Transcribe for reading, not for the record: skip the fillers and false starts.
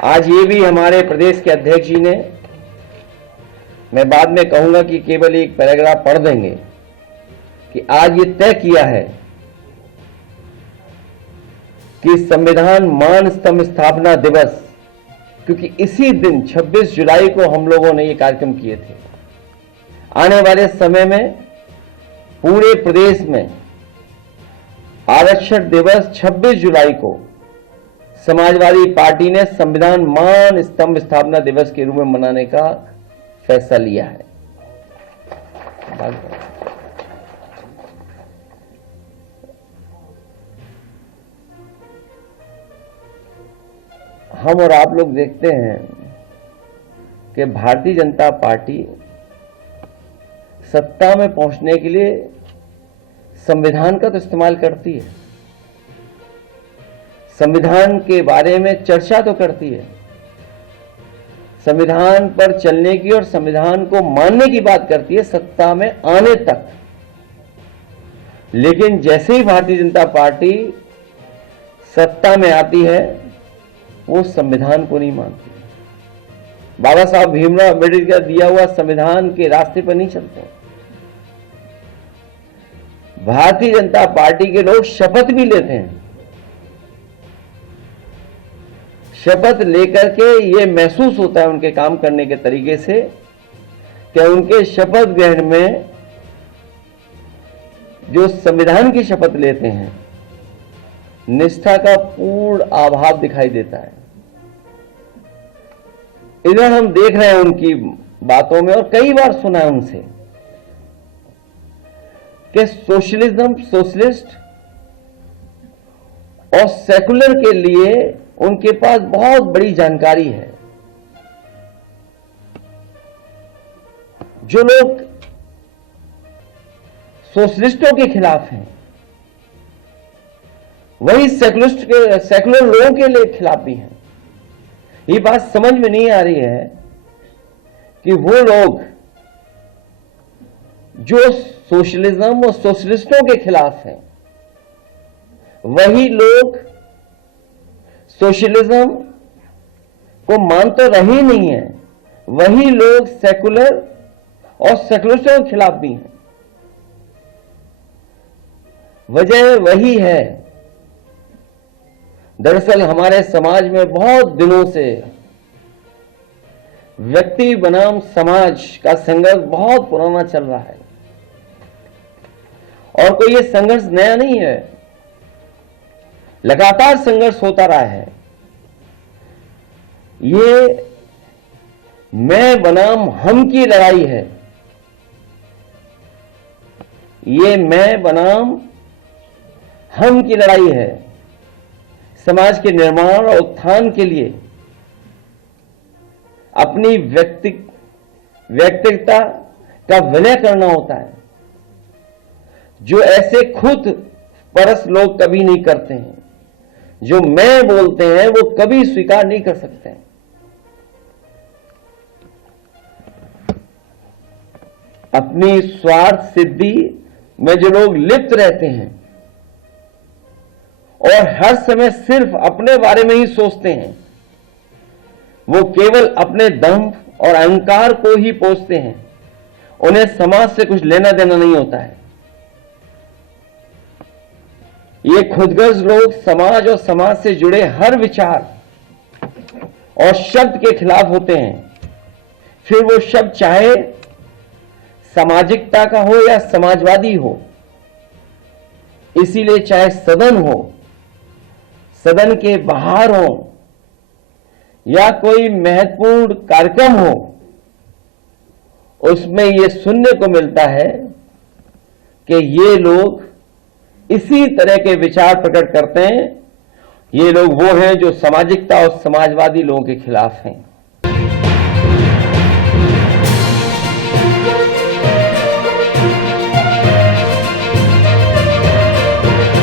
आज ये भी हमारे प्रदेश के अध्यक्ष जी ने, मैं बाद में कहूंगा कि केवल एक पैराग्राफ पढ़ देंगे कि आज ये तय किया है कि संविधान मान स्तंभ स्थापना दिवस, क्योंकि इसी दिन 26 जुलाई को हम लोगों ने ये कार्यक्रम किए थे, आने वाले समय में पूरे प्रदेश में आरक्षण दिवस 26 जुलाई को समाजवादी पार्टी ने संविधान मान स्तंभ स्थापना दिवस के रूप में मनाने का फैसला लिया है। हम और आप लोग देखते हैं कि भारतीय जनता पार्टी सत्ता में पहुंचने के लिए संविधान का तो इस्तेमाल करती है, संविधान के बारे में चर्चा तो करती है, संविधान पर चलने की और संविधान को मानने की बात करती है सत्ता में आने तक। लेकिन जैसे ही भारतीय जनता पार्टी सत्ता में आती है वो संविधान को नहीं मानती, बाबा साहब भीमराव अम्बेडकर का दिया हुआ संविधान के रास्ते पर नहीं चलते। भारतीय जनता पार्टी के लोग शपथ भी लेते हैं, शपथ लेकर के ये महसूस होता है उनके काम करने के तरीके से कि उनके शपथ ग्रहण में जो संविधान की शपथ लेते हैं निष्ठा का पूर्ण अभाव दिखाई देता है। इधर हम देख रहे हैं उनकी बातों में, और कई बार सुना है उनसे कि सोशलिज्म, सोशलिस्ट और सेकुलर के लिए उनके पास बहुत बड़ी जानकारी है। जो लोग सोशलिस्टों के खिलाफ हैं वही सेकुलर लोगों के लिए खिलाफ भी हैं। ये बात समझ में नहीं आ रही है कि वो लोग जो सोशलिज्म और सोशलिस्टों के खिलाफ हैं वही लोग सोशलिज्म को मान तो रहे नहीं है, वही लोग सेकुलर और सेकुलरिस्टों के खिलाफ भी हैं। वजह वही है, दरअसल हमारे समाज में बहुत दिनों से व्यक्ति बनाम समाज का संघर्ष बहुत पुराना चल रहा है, और कोई ये संघर्ष नया नहीं है, लगातार संघर्ष होता रहा है। ये मैं बनाम हम की लड़ाई है, ये मैं बनाम हम की लड़ाई है। समाज के निर्माण और उत्थान के लिए अपनी व्यक्तिगता का विलय करना होता है, जो ऐसे खुद परस लोग कभी नहीं करते हैं। जो मैं बोलते हैं वो कभी स्वीकार नहीं कर सकते हैं। अपनी स्वार्थ सिद्धि में जो लोग लिप्त रहते हैं और हर समय सिर्फ अपने बारे में ही सोचते हैं, वो केवल अपने दंभ और अहंकार को ही पोषते हैं, उन्हें समाज से कुछ लेना देना नहीं होता है। ये खुदगर्ज लोग समाज और समाज से जुड़े हर विचार और शब्द के खिलाफ होते हैं, फिर वो शब्द चाहे सामाजिकता का हो या समाजवादी हो। इसीलिए चाहे सदन हो, सदन के बाहर हो या कोई महत्वपूर्ण कार्यक्रम हो, उसमें यह सुनने को मिलता है कि ये लोग इसी तरह के विचार प्रकट करते हैं। ये लोग वो हैं जो सामाजिकता और समाजवादी लोगों के खिलाफ हैं।